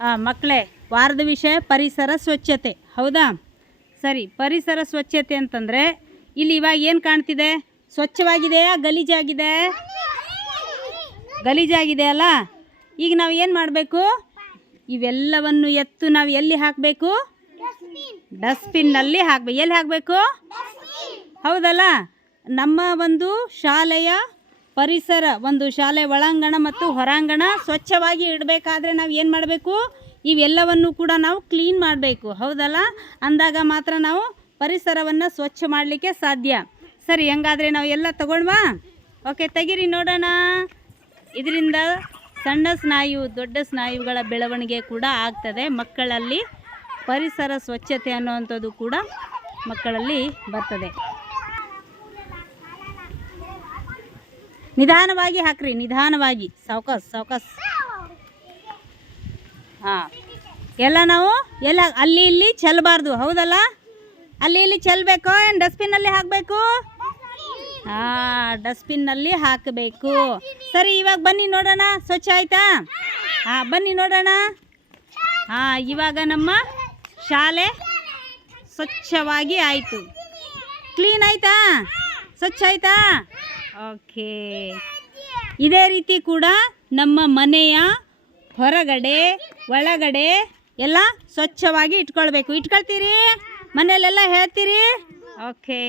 ಹಾಂ ಮಕ್ಕಳೇ ವಾರದ ವಿಷಯ ಪರಿಸರ ಸ್ವಚ್ಛತೆ. ಹೌದಾ? ಸರಿ ಪರಿಸರ ಸ್ವಚ್ಛತೆ ಅಂತಂದರೆ ಇಲ್ಲಿ ಇವಾಗ ಏನು ಕಾಣ್ತಿದೆ? ಸ್ವಚ್ಛವಾಗಿದೆಯಾ ಗಲೀಜಾಗಿದೆ? ಗಲೀಜಾಗಿದೆ ಅಲ್ಲ? ಈಗ ನಾವು ಏನು ಮಾಡಬೇಕು? ಇವೆಲ್ಲವನ್ನು ಎತ್ತು ನಾವು ಎಲ್ಲಿ ಹಾಕಬೇಕು? ಡಸ್ಟ್ಬಿನ್ನಲ್ಲಿ ಹಾಕಬೇಕು. ಎಲ್ಲಿ ಹಾಕಬೇಕು? ಹೌದಲ್ಲ? ನಮ್ಮ ಒಂದು ಶಾಲೆಯ ಪರಿಸರ, ಒಂದು ಶಾಲೆ ಒಳಾಂಗಣ ಮತ್ತು ಹೊರಾಂಗಣ ಸ್ವಚ್ಛವಾಗಿ ಇಡಬೇಕಾದ್ರೆ ನಾವು ಏನು ಮಾಡಬೇಕು? ಇವೆಲ್ಲವನ್ನು ಕೂಡ ನಾವು ಕ್ಲೀನ್ ಮಾಡಬೇಕು. ಹೌದಲ್ಲ? ಅಂದಾಗ ಮಾತ್ರ ನಾವು ಪರಿಸರವನ್ನು ಸ್ವಚ್ಛ ಮಾಡಲಿಕ್ಕೆ ಸಾಧ್ಯ. ಸರಿ, ಹಂಗಾದರೆ ನಾವು ಎಲ್ಲ ತಗೊಳ್ವಾ? ಓಕೆ, ತೆಗಿರಿ, ನೋಡೋಣ. ಇದರಿಂದ ಸಣ್ಣ ಸ್ನಾಯು, ದೊಡ್ಡ ಸ್ನಾಯುಗಳ ಬೆಳವಣಿಗೆ ಕೂಡ ಆಗ್ತದೆ. ಮಕ್ಕಳಲ್ಲಿ ಪರಿಸರ ಸ್ವಚ್ಛತೆ ಅನ್ನುವಂಥದ್ದು ಕೂಡ ಮಕ್ಕಳಲ್ಲಿ ಬರ್ತದೆ. ನಿಧಾನವಾಗಿ ಹಾಕ್ರಿ, ನಿಧಾನವಾಗಿ. ಸೌಕಸ್ ಸೌಕಸ್ ಹಾಂ. ಎಲ್ಲ ನಾವು, ಎಲ್ಲ ಅಲ್ಲಿ ಇಲ್ಲಿ ಚೆಲ್ಲಬಾರ್ದು ಹೌದಲ್ಲ? ಅಲ್ಲಿ ಇಲ್ಲಿ ಚೆಲ್ಲಬೇಕು ಏನು ಡಸ್ಟ್ಬಿನ್ನಲ್ಲಿ ಹಾಕಬೇಕು? ಹಾಂ ಡಸ್ಟ್ಬಿನ್ನಲ್ಲಿ ಹಾಕಬೇಕು. ಸರಿ, ಇವಾಗ ಬನ್ನಿ ನೋಡೋಣ, ಸ್ವಚ್ಛ ಆಯ್ತಾ? ಹಾಂ, ಬನ್ನಿ ನೋಡೋಣ. ಹಾಂ, ಇವಾಗ ನಮ್ಮ ಶಾಲೆ ಸ್ವಚ್ಛವಾಗಿ ಆಯಿತು. ಕ್ಲೀನ್ ಆಯ್ತಾ? ಸ್ವಚ್ಛ ಆಯ್ತಾ? ಓಕೆ. ಇದೇ ರೀತಿ ಕೂಡ ನಮ್ಮ ಮನೆಯ ಹೊರಗಡೆ ಒಳಗಡೆ ಎಲ್ಲ ಸ್ವಚ್ಛವಾಗಿ ಇಟ್ಕೊಳ್ಬೇಕು. ಇಟ್ಕೊಳ್ತೀರಿ? ಮನೆಯಲ್ಲೆಲ್ಲ ಹೇಳ್ತೀರಿ? ಓಕೆ.